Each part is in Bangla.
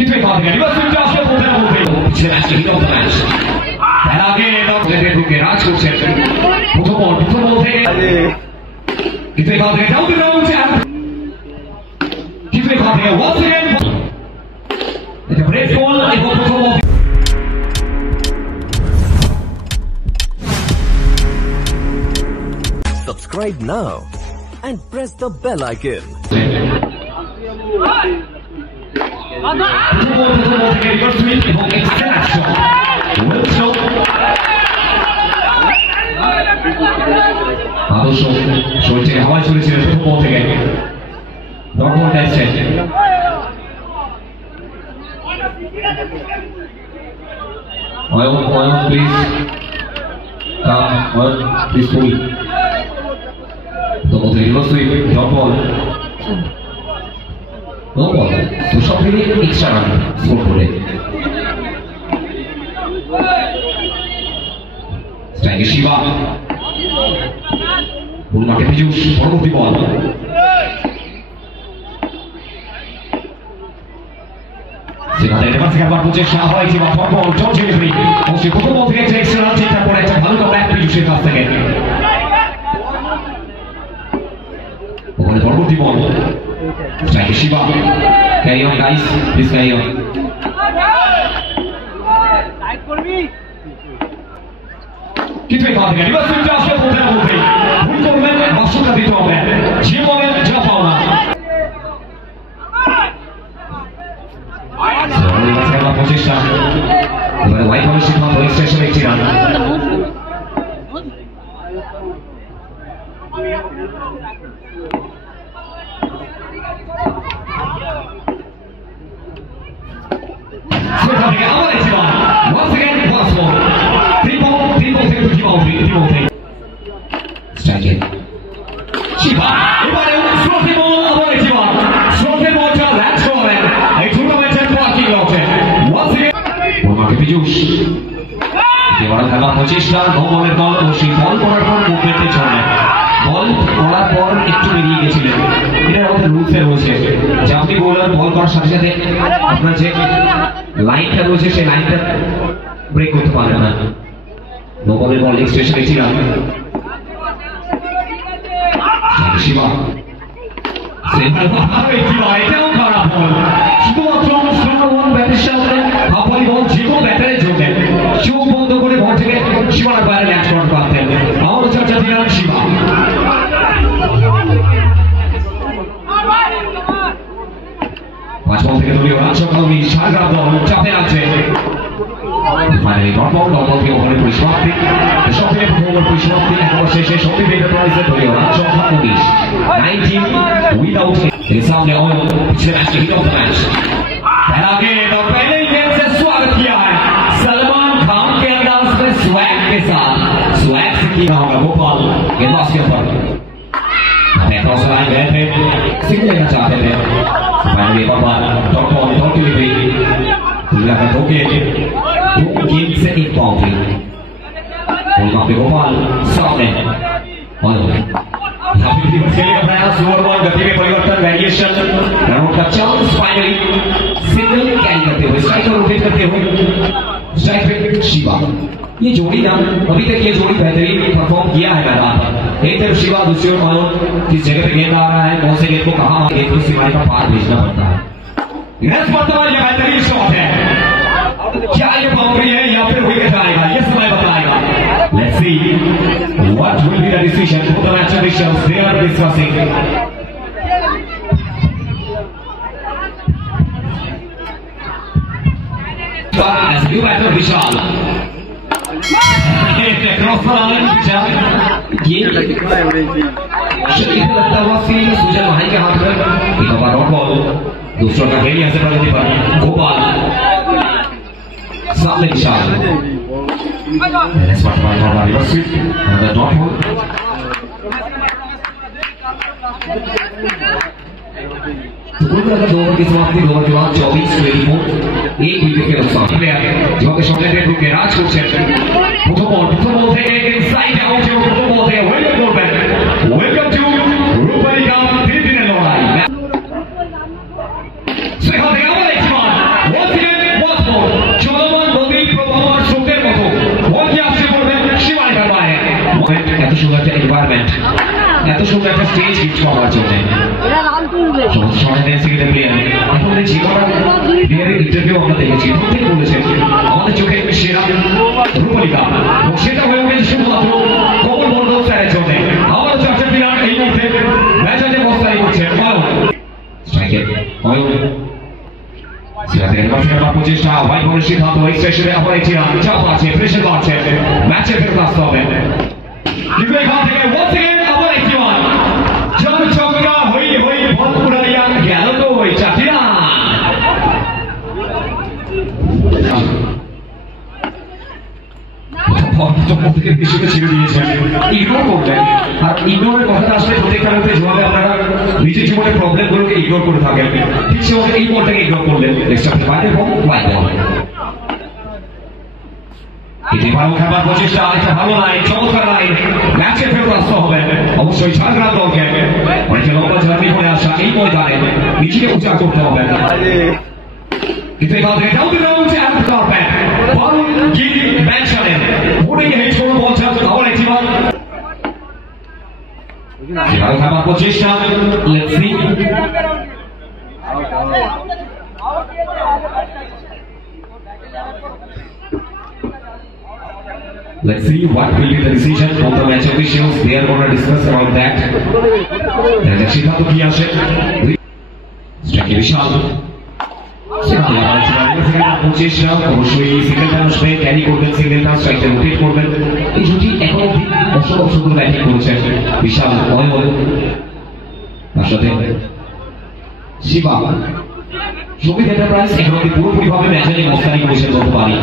কিন্তু এই বাদে রিভার্স সুইপটা আসলে বলতে না বলতে পিছনে ম্যাচকে হিট অফ দ্য ম্যাচ তার আগে নেটে ঢুকে রাজ করছেন প্রথম বল থেকে কিন্তু এই বাদে ডাউন দ্য রাউন্ড কিন্তু এই বাদে ওয়ান্স अगेन এটা ব্রেক বল এবং প্রথম বল Subscribe now and press the bell icon. আদর্শ শরীর হাওয়ায় চলেছিলেন প্রথম বল থেকে ডট বল আসছে অয়ন প্লিজ প্লিজ ফুল তো বলতে reverse sweep dot ball no ball তো সব মিলিয়ে এক্সট্রা রান স্কোর করে স্ট্রাইকে শিবা বুলমাকে পিজুস পরবর্তী বল সেখানে রিভার্স একবার প্রচেষ্টা হয় শিবা বল জর্জ হেনরি অবশ্যই প্রথম বল থেকে এক্সট্রা রান চেষ্টা করে একটা ভালো ব্যাক পিজুসের কাছ থেকে ওখানে পরবর্তী বল স্ট্রাইকে Shiva carry on guys please carry on কিন্তু এই বাদে রিভার্স সুইপটা আসলে বলতে না বলতে ভুল করবেন বাক্সটা দিতে হবে যে বলেন যা পাও না প্রচেষ্টা এবারে ওয়াইড বলের সিদ্ধান্ত এক্সট্রা একটি run once again pass ball three ball থেকে দুটি বল স্ট্রাইকে শিবা এবারে স্লোতে বল আবার জীবন স্লোতে বলটা ল্যান্ড করেন এই টুর্নামেন্টের পার্কিং লটে once again ওমাকে পিজুস এবারে খেলা প্রচেষ্টা নো বলের দল ও সেই বল করার পর মুভমেন্টে চলে বল করার পর একটু বেরিয়ে গেছিলেন এটা আমাদের রুলসে রয়েছে যে আপনি বোলার বল করার সাথে সাথে আপনার যে লাইনটা রয়েছে সেই লাইনটা ব্রেক করতে পারেন না নো বলের বল এক্সপ্রেশন এসেছিলাম শিবা এটাও খারাপ বল শুধুমাত্র ব্যাটের সামনে হাফালি বল যে কোনো ব্যাটারের জন্য চোখ বন্ধ করে বল থেকে শিবানার বাইরে ল্যান্ড করতে পারতেন আমার চর্চা দিলাম শিবা পাঁচ বল থেকে দলীয় রান সংগ্রামী সারগ্রাম দল চাপে আছে ফাইনালি ডট বলকে ওভারের পরিসমাপ্তি সবথেকে প্রথম ওভার পরিসমাপ্তি একেবারে শেষে সত্যি এন্টারপ্রাইজের দলীয় রান সংখ্যা 19 উইদাউট এর সামনে অয়ন पिछले मैच के हिट ऑफ द मैच पहला आगे तो पहले ही गेंद से स्वागत किया है सलमान खान के अंदाज में स्वैग के साथ स्वैग से किया होगा गोपाल गेंदबाज के ऊपर क्रॉस लाइन गए थे सिंगल लेना चाहते थे फाइनली बार डॉट बॉल डॉट डिलीवरी लगा धोखे दो गेंद से एक बाउंड्री बोलना पे गोपाल सामने और यहाँ पे खेलने का प्रयास ओवर बॉल गति में परिवर्तन वेरिएशन रनआउट का चांस फाइनली सिंगल कैरी करते हुए स्ट्राइक और रोटेट करते हुए स्ट्राइक पे शिवा ये जोड़ी ना अभी तक ये जोड़ी बेहतरीन परफॉर्म किया है मैदान पर एक तरफ शिवा दूसरी ओर मानो किस जगह पे गेंद आ रहा है कौन से गेंद को कहां गेंद को सीमारेखा का पार भेजना पड़ता है ये बेहतरीन शॉट है क्या ये बाउंड्री है या फिर विकेट आएगा ये समय बताएगा let's see what will be the decision both the match officials they are discussing as new batter Vishal cross line ये शरीर लगता हुआ फील सुजन भाई के हाथ में एक बार डॉट बॉल दूसरा का खेल यहां से प्रगति पर गोपाल सामने विशाल स्पॉट पर हमारा रिवर्स स्विप और डॉट बॉल तो कुल मिलाकर 2 ओवर की समाप्ति 2 ओवर के बाद 24-24 एक विकेट के नुकसान प्लेयर যেভাবে সংগ্রামে ঢুকে রাজ করছেন প্রথম বল থেকে ইনসাইড আউট এবং প্রথম বল থেকে ওয়েলকাম করবেন ওয়েলকাম টু রূপালী কাপ 3 দিনের লড়াই সেখান থেকে আবার একটি মান সুন্দর একটা এনভায়রনমেন্ট, এত সুন্দর একটা স্টেজ গিফট করার জন্য এখন দেখছি ইন্টারভিউ আমরা দেখেছি, প্রত্যেক বলেছেন আমাদের চোখে সেরা রূপলিকা, এবং সেটা হয়ে গেছে শুধুমাত্র কমল মণ্ডল স্যারের জন্য। আমার চারটে প্লেয়ার এই মুহূর্তে ম্যাচে বস্তানি করছে প্রচেষ্টা হোয়াইট বলের সিদ্ধান্ত স্টেশনে আবার একটি রান চাপ আছে, প্রেশার বাড়ছে, ম্যাচে ফেরত আসতে হবে। কিন্তু এখান থেকে once again আবার একটি রান, চার ছক্কা হই হই বল উড়াইয়া গেল তো ওই চারটি রান। নিজের জীবনের প্রবলেম গুলোকে ইগনোর করে থাকেন, ঠিক সেভাবে এই বলটাকে ইগনোর করলেন, ভালো খেলার প্রচেষ্টা, একটা ভালো লাইন, চমৎকার লাইন, ম্যাচে ফেরত আসতে হবে অবশ্যই ঝাড়গ্রাম দলকে। অনেকে লম্বা জার্নি করে আসা এই ময়দানে নিজেকে উচ্চার করতে হবে, কিন্তু এবার থেকে down the round and carpet ball গিরি ম্যাচের পুরো এই ছোট বল চালু আবার একটি বল ভালো খেলার প্রচেষ্টা। Let's see Let's see what will be the decision of the match officials. They are going to discuss about that. The সিদ্ধান্ত কি আসে? স্ট্রাইকে বিশাল প্রচেষ্টা, অবশ্যই সিঙ্গেল টার্ন আসবে, ক্যারি করবেন, সিঙ্গেল টার্ন স্ট্রাইকটা রোটেট করবেন। এই জুটি এখন অব্দি অসম্ভব সুন্দর ব্যাটিং করেছেন বিশাল অয়ল, তার সাথে শিবা। সঙ্গীত এন্টারপ্রাইজ এখন অব্দি পুরোপুরিভাবে ম্যাচে নিয়ে মস্তানি করেছেন বলতে পারি।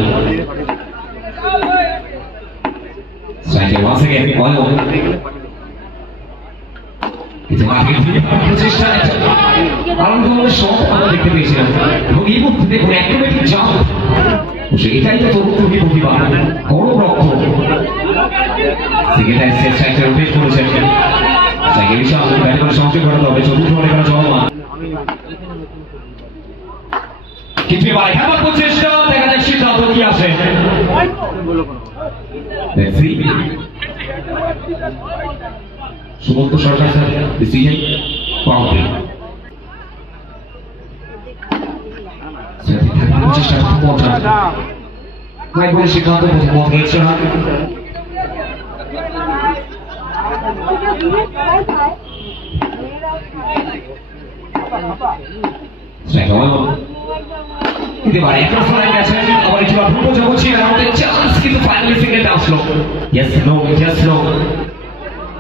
Strike once again, oil. প্রচেষ্টা আলাদা ধরনের শট আমরা দেখতে পেয়েছিলাম, এবং এই মধ্যে দেখুন অ্যাক্রোব্যাটিক জাম্প, এটাই তো তরুণ প্রতিভা, বড় রক্ত। সেকেন্ড স্ট্রাইকটা রোটেট করেছেন, স্ট্রাইকে বিশাল ব্যাট করে সংযোগ ঘটাতে হবে, চতুর্থ বলে খেলা চলমান। কিন্তু এবার খেলার প্রচেষ্টা, দেখা যাক সিদ্ধান্ত কি আসে। সুমন্ত সরকার স্যার ডিসিশন বাউন্ডারি প্রচেষ্টা হোয়াইট বলের সিদ্ধান্ত প্রথম বল গেছে না, কিন্তু এবার একটা ফ্লাই গেছেন, আবার একটু ভুল যাচ্ছে, আমাদের চান্স কিন্তু ফাইনালি সিঙ্গেল আসলো। Yes no yes no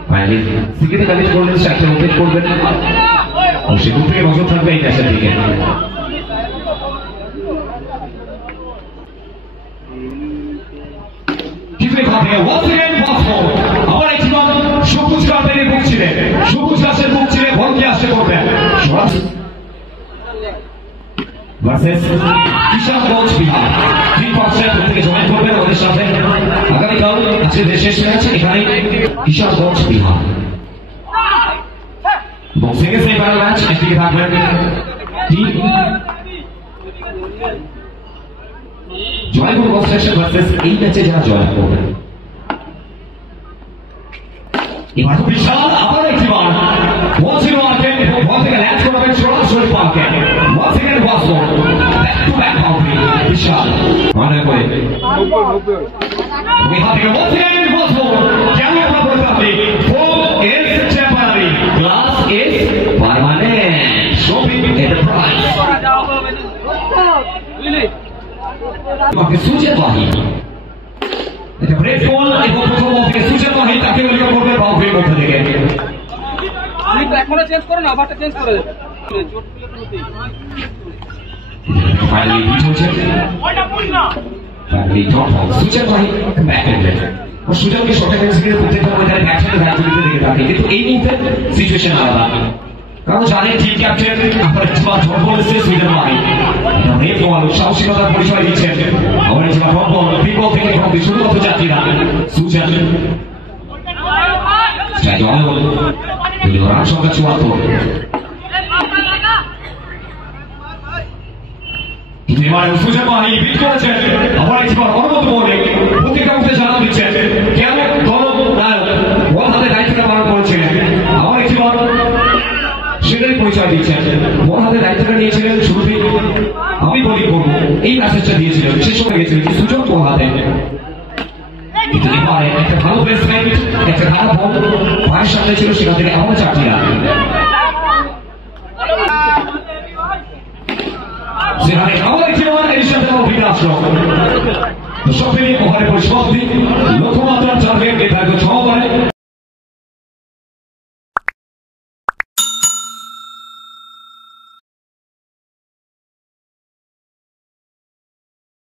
finally single manage করলেন, স্ট্রাইকটা রোটেট করবেন, আর সেখান থেকে নজর থাকবে এই ম্যাচের দিকে। কিন্তু এখান থেকে once again বল, আবার একটি বল সবুজ কার্পেটের বুক ছিলেন, সবুজ গাছের বুক ছিলেন, বল কি আসতে করবেন ভার্সেস কিশোরগঞ্জ বিহার। 3% থেকে জয়েন করবেন ওদের সাথে আগামীকাল আজকে দেশের শেষ ম্যাচ এখানে কিশোরগঞ্জ বিহার, এবং সেকেন্ড সেমিফাইনাল ম্যাচ একদিকে থাকবেন জয়পুর কনস্ট্রাকশন ভার্সেস এই ম্যাচে যারা জয়েন করবেন। এবার বিশাল আবার একটি বার বল ছিল মার্কেট, এবং বল থেকে ল্যান্ড করাবেন সরাসরি পার্কে। once again was ball back to back boundary বিশাল মনে করে এখান থেকে once again was ball কেন আমরা বলতে পারি ball is temporary, glass is permanent, shopping enterprise সুজেত ওয়াহি, এটা ব্রেক বল, এবং প্রথম বল থেকে সুজেত ওয়াহি তাকে ওয়েলকাম করবে বাউন্ডারির মধ্যে থেকে। এখনো চেঞ্জ করো না, আবারটা চেঞ্জ করে দেবে। Finally, he told him. Finally, drop ball. Sujan Wahi back করলেন, और সুজন के शॉट अटैक्स के প্রত্যেকটা ময়দানে ব্যাটসম্যানের ভ্যালুতে দেখে থাকে, কিন্তু এই মুহূর্তে সিচুয়েশন আলাদা, কারণ জানেন টিম ক্যাপ্টেন আপনার জবাব ড্রপ বল এসে সুজন ওয়াহি রেড বল সাহসিকতার পরিচয় দিচ্ছেন, আমার জবাব ড্রপ বল ফ্রি বল থেকে ভাবি শুধুমাত্র যাত্রীরা সুজন স্ট্রাইক বল তিনি রান সংখ্যা 74। এবারে সুজন ওয়াহি বিট করেছেন, আবার একবার অনুমতি বলে প্রতিটা মুখে জানা দিচ্ছেন কেন দল নায়ক সেটাই পরিচয় দিচ্ছেন। বল হাতে দায়িত্বটা নিয়েছিলেন শুরুতেই আমি বলি করবো এই মেসেজটা দিয়েছিলেন, শেষ হয়ে গেছিল সুযোগ বল হাতে। কিন্তু এবারে একটা ভালো প্লেসমেন্ট, একটা খারাপ বল ভাইয়ের সামনে ছিল, সেখান থেকে এমন 4টি রান। সেখানে আবার একটি রান, এর সাথে বিকাশ সব মিলিয়ে ওভারের পরিসমাপ্তি।